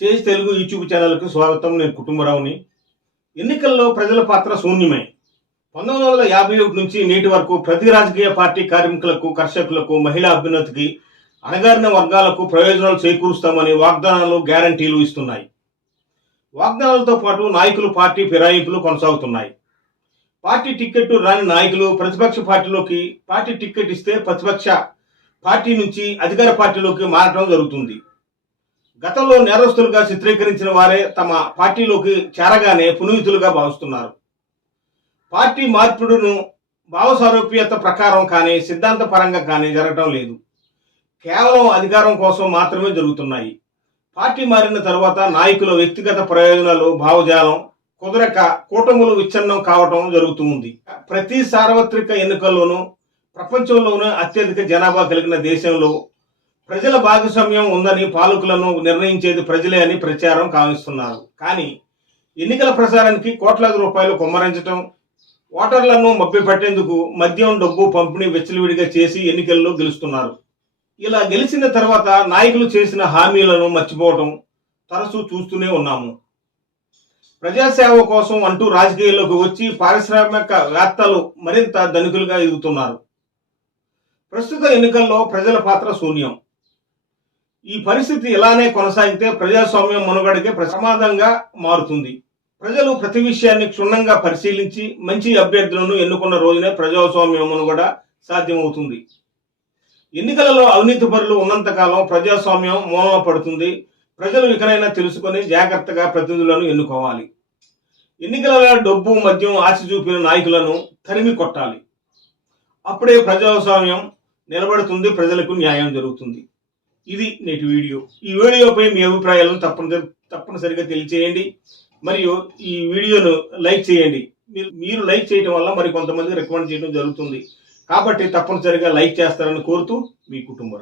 Sage Telugu YouTube ఛానల్కు స్వాగతం. నేను కుటుంబరావుని. ఎన్నికల్లో ప్రజల పాత్ర శూన్యమే. పంతొమ్మిది వందల యాభై ఒకటి నుంచి నేటి వరకు ప్రతి రాజకీయ పార్టీ కార్మికులకు కర్షకులకు మహిళా అభ్యున్నతికి అణగారిన వర్గాలకు ప్రయోజనాలు చేకూరుస్తామని వాగ్దానాలు గ్యారంటీలు ఇస్తున్నాయి. వాగ్దానాలతో పాటు నాయకులు పార్టీ ఫిరాయింపులు కొనసాగుతున్నాయి. పార్టీ టిక్కెట్ రాని నాయకులు ప్రతిపక్ష పార్టీలోకి పార్టీ టిక్కెట్ ఇస్తే ప్రతిపక్ష పార్టీ నుంచి అధికార పార్టీలోకి మారడం జరుగుతుంది. గతంలో నేరస్తులుగా చిత్రీకరించిన వారే తమ పార్టీలోకి చేరగానే పునీతులుగా భావిస్తున్నారు. పార్టీ మార్పుడును భావసారూప్యత ప్రకారం కానీ సిద్ధాంత పరంగా కానీ జరగటం లేదు. కేవలం అధికారం కోసం మాత్రమే జరుగుతున్నాయి. పార్టీ మారిన తరువాత నాయకుల వ్యక్తిగత ప్రయోజనాలు భావజాలం కుదరక కూటములు విచ్ఛిన్నం కావటం జరుగుతుంది. ప్రతి సార్వత్రిక ఎన్నికల్లోనూ ప్రపంచంలోనే అత్యధిక జనాభా కలిగిన దేశంలో ప్రజల భాగస్వామ్యం ఉందని పాలకులను నిర్ణయించేది ప్రజలే అని ప్రచారం కావిస్తున్నారు. కానీ ఎన్నికల ప్రచారానికి కోట్లాది రూపాయలు కొమ్మరించడం ఓటర్లను మభ్యపెట్టేందుకు మద్యం డబ్బు పంపిణీ వెచ్చలివిడిగా చేసి ఎన్నికల్లో గెలుస్తున్నారు. ఇలా గెలిచిన తర్వాత నాయకులు చేసిన హామీలను మర్చిపోవటం తరచూ చూస్తూనే ఉన్నాము. ప్రజాసేవ కోసం అంటూ రాజకీయాల్లోకి వచ్చి పారిశ్రామిక వేత్తలు మరింత ధనికులుగా ఎదుగుతున్నారు. ప్రస్తుత ఎన్నికల్లో ప్రజల పాత్ర శూన్యం. ఈ పరిస్థితి ఇలానే కొనసాగితే ప్రజాస్వామ్యం మనుగడకే ప్రమాదంగా మారుతుంది. ప్రజలు ప్రతి విషయాన్ని క్షుణ్ణంగా పరిశీలించి మంచి అభ్యర్థులను ఎన్నుకున్న రోజునే ప్రజాస్వామ్యం మనుగడ సాధ్యమవుతుంది. ఎన్నికలలో అవినీతి పరులు ఉన్నంతకాలం ప్రజాస్వామ్యం మూలన పడుతుంది ప్రజలు ఇకనైనా తెలుసుకొని జాగ్రత్తగా ప్రతినిధులను ఎన్నుకోవాలి. ఎన్నికలలో డబ్బు మద్యం ఆశ చూపిన నాయకులను తరిమి కొట్టాలి. అప్పుడే ప్రజాస్వామ్యం నిలబడుతుంది ప్రజలకు న్యాయం జరుగుతుంది. ఇది నేటి వీడియో. ఈ వీడియోపై మీ అభిప్రాయాలను తప్పనిసరి తప్పనిసరిగా తెలియచేయండి. మరియు ఈ వీడియోను లైక్ చేయండి. మీరు మీరు లైక్ చేయడం వల్ల మరి కొంతమంది రికమెండ్ చేయడం జరుగుతుంది. కాబట్టి తప్పనిసరిగా లైక్ చేస్తారని కోరుతూ మీ కుటుంబం